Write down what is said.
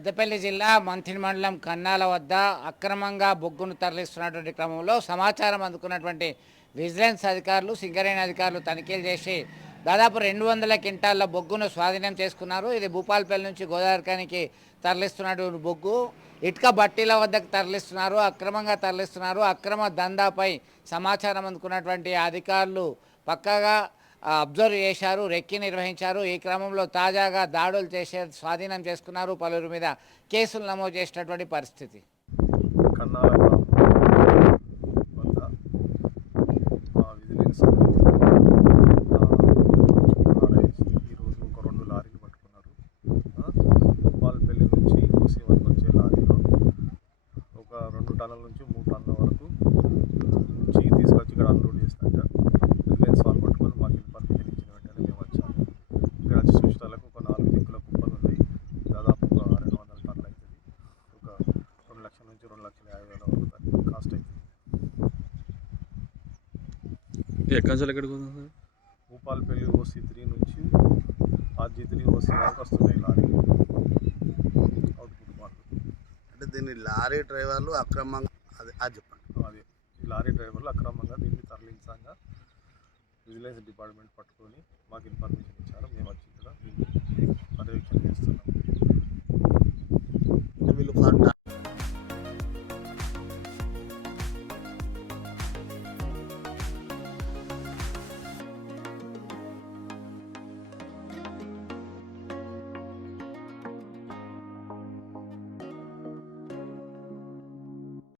పెద్దపల్లి జిల్లా మంథిని మండలం కన్నాల వద్ద అక్రమంగా బొగ్గును తరలిస్తున్నటువంటి క్రమంలో సమాచారం అందుకున్నటువంటి విజిలెన్స్ అధికారులు, సింగరేణి అధికారులు తనిఖీలు చేసి దాదాపు 200 క్వింటాల బొగ్గును స్వాధీనం చేసుకున్నారు. ఇది భూపాలపల్లి నుంచి గోదావరికానికి తరలిస్తున్నటువంటి బొగ్గు ఇటుక బట్టీల వద్దకు తరలిస్తున్నారు, అక్రమంగా తరలిస్తున్నారు. అక్రమ దందాపై సమాచారం అందుకున్నటువంటి అధికారులు పక్కాగా అబ్జర్వ్ చేశారు, రెక్కి నిర్వహించారు. ఈ క్రమంలో తాజాగా దాడులు చేసే స్వాధీనం చేసుకున్నారు, పలువురి మీద కేసులు నమోదు చేసినటువంటి పరిస్థితి. కన్నాల వద్ద విజిలెన్స్ ఈరోజు ఒక 2 లారీలు పట్టుకున్నారు. భూపాలపల్లి నుంచి కోసి వరకు వచ్చే లారీలో ఒక 2 టన్నుల నుంచి 3 టన్నుల వరకు తీసుకొచ్చి ఇక్కడ అన్లోడ్ చేస్తాక విజిలెన్స్ వాళ్ళు పట్టుకొని మాకు ఇన్ఫర్మేషన్ ఇచ్చిన వెంటనే మేము వచ్చాము. ఇక్కడ వచ్చి సృష్టాలకు ఒక 4 దిక్కుల కుప్పలు ఉన్నాయి. దాదాపు ఒక 200 టన్నులు అవుతుంది. ఒక 2 లక్షల నుంచి 2,50,000 వరకు దానికి కాస్ట్ అవుతుంది. భూపాలపల్లి OC3 నుంచి RG3 OC వరకు వస్తున్నాయి లారీ అవుట్పుట్ మార్లు. అంటే దీన్ని లారీ డ్రైవర్లు అక్రమంగా అది చెప్పండి. అది ఈ లారీ డ్రైవర్లు అక్రమంగా దీన్ని తరలించగా విజిలెన్స్ డిపార్ట్మెంట్ పట్టుకొని మాకు ఇన్ఫర్మేషన్ ఇచ్చారు. మేము వచ్చి ఇక్కడ దీన్ని పర్యవేక్షణ చేస్తున్నాం. వీళ్ళు